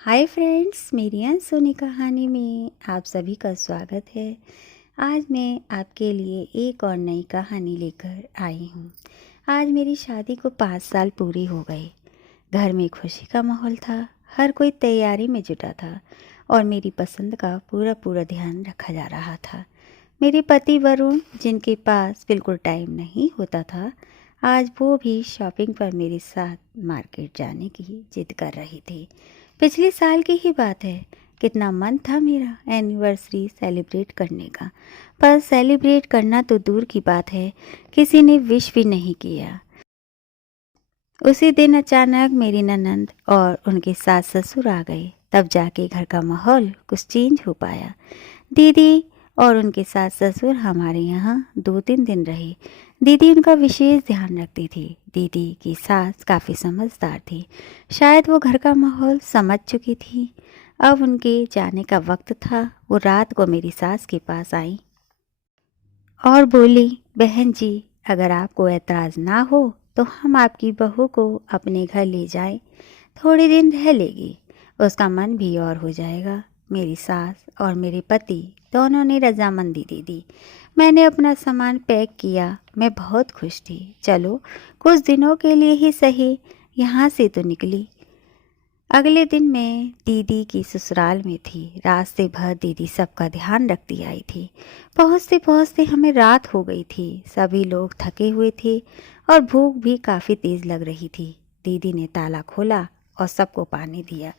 Hi friends, मेरी अनसुनी कहानी में आप सभी का स्वागत है। आज मैं आपके लिए एक और नई कहानी लेकर आई हूँ। आज मेरी शादी को 5 साल पूरे हो गए। घर में खुशी का माहौल था, हर कोई तैयारी में जुटा था और मेरी पसंद का पूरा पूरा ध्यान रखा जा रहा था। मेरे पति वरुण, जिनके पास बिल्कुल टाइम नहीं होता था, आज वो भी शॉपिंग पर मेरे साथ मार्केट जाने की जिद कर रही थी। पिछले साल की ही बात है। कितना मन था मेरा एनिवर्सरी सेलिब्रेट करने का, पर सेलिब्रेट करना तो दूर की बात है, किसी ने विश भी नहीं किया। उसी दिन अचानक मेरी ननंद और उनके सास ससुर आ गए, तब जाके घर का माहौल कुछ चेंज हो पाया। दीदी और उनके सास ससुर हमारे यहाँ 2-3 दिन रहे। दीदी उनका विशेष ध्यान रखती थी। दीदी की सास काफ़ी समझदार थी, शायद वो घर का माहौल समझ चुकी थी। अब उनके जाने का वक्त था। वो रात को मेरी सास के पास आई और बोली, बहन जी, अगर आपको ऐतराज़ ना हो तो हम आपकी बहू को अपने घर ले जाएं। थोड़े दिन रह लेगी, उसका मन भी और हो जाएगा। मेरी सास और मेरे पति दोनों ने रजामंदी दे दी। मैंने अपना सामान पैक किया। मैं बहुत खुश थी। चलो, कुछ दिनों के लिए ही सही, यहाँ से तो निकली। अगले दिन मैं दीदी की ससुराल में थी। रास्ते भर दीदी सबका ध्यान रखती आई थी। पहुँचते पहुँचते हमें रात हो गई थी। सभी लोग थके हुए थे और भूख भी काफ़ी तेज़ लग रही थी। दीदी ने ताला खोला और सबको पानी दिया।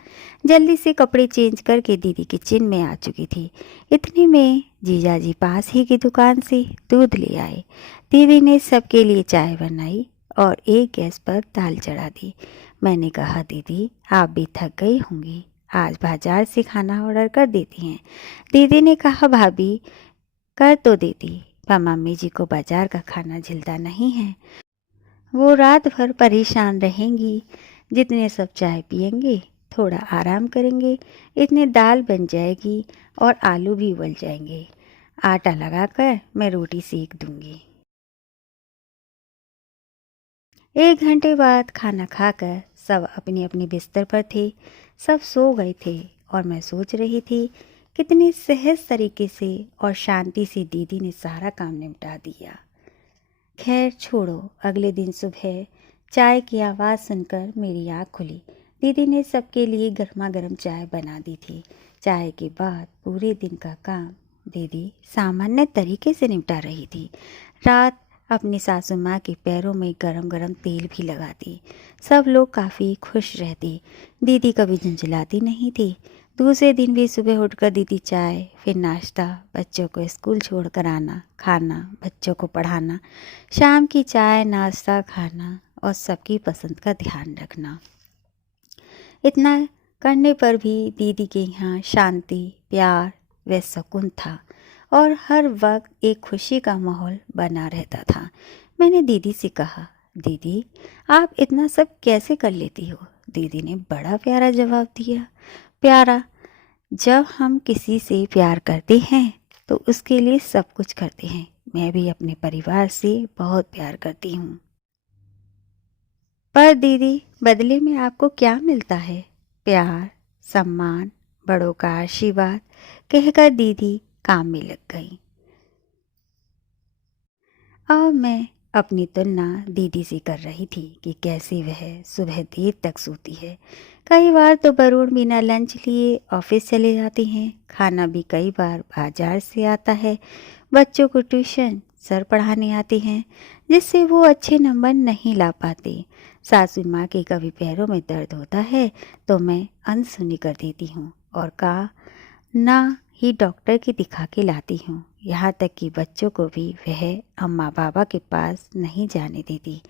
जल्दी से कपड़े चेंज करके दीदी किचन में आ चुकी थी। इतने में जीजाजी पास ही की दुकान से दूध ले आए। दीदी ने सबके लिए चाय बनाई और एक गैस पर दाल चढ़ा दी। मैंने कहा, दीदी आप भी थक गई होंगी, आज बाजार से खाना ऑर्डर कर देती हैं। दीदी ने कहा, भाभी कर तो देती, पर मम्मी जी को बाजार का खाना झिलता नहीं है। वो रात भर परेशान रहेंगी। जितने सब चाय पियेंगे, थोड़ा आराम करेंगे, इतने दाल बन जाएगी और आलू भी उबल जाएंगे। आटा लगाकर मैं रोटी सेक दूंगी। 1 घंटे बाद खाना खाकर सब अपने अपने बिस्तर पर थे। सब सो गए थे और मैं सोच रही थी कितने सहज तरीके से और शांति से दीदी ने सारा काम निपटा दिया। खैर छोड़ो, अगले दिन सुबह चाय की आवाज़ सुनकर मेरी आँख खुली। दीदी ने सबके लिए गर्मा गर्म चाय बना दी थी। चाय के बाद पूरे दिन का काम दीदी सामान्य तरीके से निपटा रही थी। रात अपनी सासू माँ के पैरों में गरम गरम तेल भी लगाती। सब लोग काफ़ी खुश रहते। दीदी कभी झुंझलाती नहीं थी। दूसरे दिन भी सुबह उठकर दीदी चाय, फिर नाश्ता, बच्चों को स्कूल छोड़ कर आना, खाना, बच्चों को पढ़ाना, शाम की चाय नाश्ता खाना और सबकी पसंद का ध्यान रखना। इतना करने पर भी दीदी के यहाँ शांति, प्यार व सुकून था और हर वक्त एक खुशी का माहौल बना रहता था। मैंने दीदी से कहा, दीदी आप इतना सब कैसे कर लेती हो? दीदी ने बड़ा प्यारा जवाब दिया। प्यारा, जब हम किसी से प्यार करते हैं तो उसके लिए सब कुछ करते हैं। मैं भी अपने परिवार से बहुत प्यार करती हूँ। पर दीदी, बदले में आपको क्या मिलता है? प्यार, सम्मान, बड़ों का आशीर्वाद, कहकर दीदी काम में लग गई। अब मैं अपनी तुलना दीदी से कर रही थी कि कैसे वह सुबह देर तक सोती है। कई बार तो वरुण बिना लंच लिए ऑफिस चले जाते हैं। खाना भी कई बार बाजार से आता है। बच्चों को ट्यूशन सर पढ़ाने आते हैं, जिससे वो अच्छे नंबर नहीं ला पाते। सासू माँ के कभी पैरों में दर्द होता है तो मैं अनसुनी कर देती हूँ और कहा ना ही डॉक्टर की दिखा के लाती हूँ। यहाँ तक कि बच्चों को भी वह अम्मा बाबा के पास नहीं जाने देती,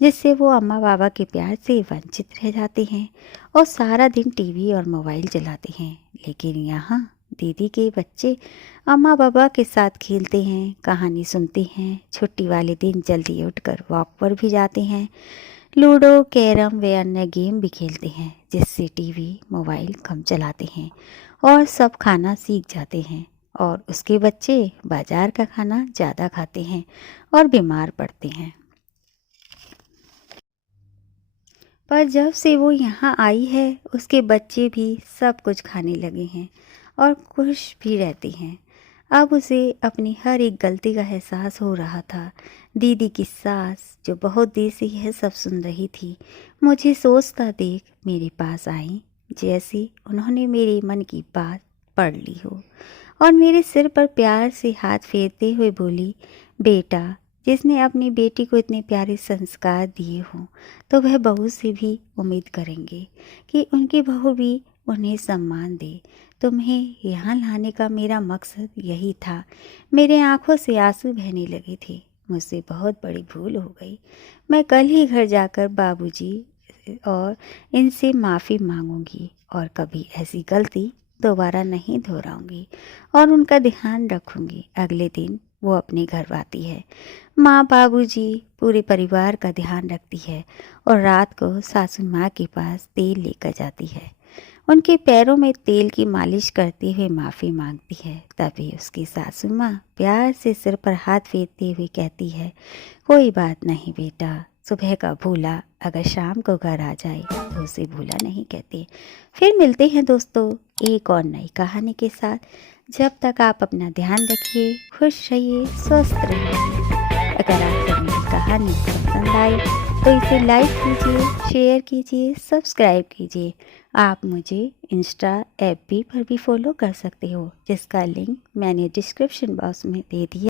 जिससे वो अम्मा बाबा के प्यार से वंचित रह जाते हैं और सारा दिन टीवी और मोबाइल चलाते हैं। लेकिन यहाँ दीदी के बच्चे अम्मा बाबा के साथ खेलते हैं, कहानी सुनते हैं, छुट्टी वाले दिन जल्दी उठकर वॉक पर भी जाते हैं, लूडो, कैरम व अन्य गेम भी खेलते हैं, जिससे टीवी मोबाइल कम चलाते हैं और सब खाना सीख जाते हैं। और उसके बच्चे बाजार का खाना ज़्यादा खाते हैं और बीमार पड़ते हैं। पर जब से वो यहाँ आई है उसके बच्चे भी सब कुछ खाने लगे हैं और खुश भी रहते हैं। अब उसे अपनी हर एक गलती का एहसास हो रहा था। दीदी की सास जो बहुत देर से यह सब सुन रही थी, मुझे सोचता देख मेरे पास आई, जैसे उन्होंने मेरे मन की बात पढ़ ली हो, और मेरे सिर पर प्यार से हाथ फेरते हुए बोली, बेटा, जिसने अपनी बेटी को इतने प्यारे संस्कार दिए हों तो वह बहू से भी उम्मीद करेंगे कि उनकी बहू भी उन्हें सम्मान दे। तुम्हें यहाँ लाने का मेरा मकसद यही था। मेरे आंखों से आंसू बहने लगे थे। मुझसे बहुत बड़ी भूल हो गई। मैं कल ही घर जाकर बाबूजी और इनसे माफ़ी मांगूंगी और कभी ऐसी गलती दोबारा नहीं दोहराऊंगी और उनका ध्यान रखूंगी। अगले दिन वो अपने घर आती है। माँ बाबूजी पूरे परिवार का ध्यान रखती है और रात को सासू माँ के पास तेल लेकर जाती है। उनके पैरों में तेल की मालिश करते हुए माफ़ी मांगती है। तभी उसकी सासू माँ प्यार से सिर पर हाथ फेरते हुए कहती है, कोई बात नहीं बेटा, सुबह का भूला अगर शाम को घर आ जाए तो उसे भूला नहीं कहते। फिर मिलते हैं दोस्तों एक और नई कहानी के साथ। जब तक आप अपना ध्यान रखिए, खुश रहिए, स्वस्थ रहिए। अगर आपको मेरी कहानी पसंद आई तो इसे लाइक कीजिए, शेयर कीजिए, सब्सक्राइब कीजिए। आप मुझे इंस्टा एफबी पर भी फॉलो कर सकते हो, जिसका लिंक मैंने डिस्क्रिप्शन बॉक्स में दे दिया।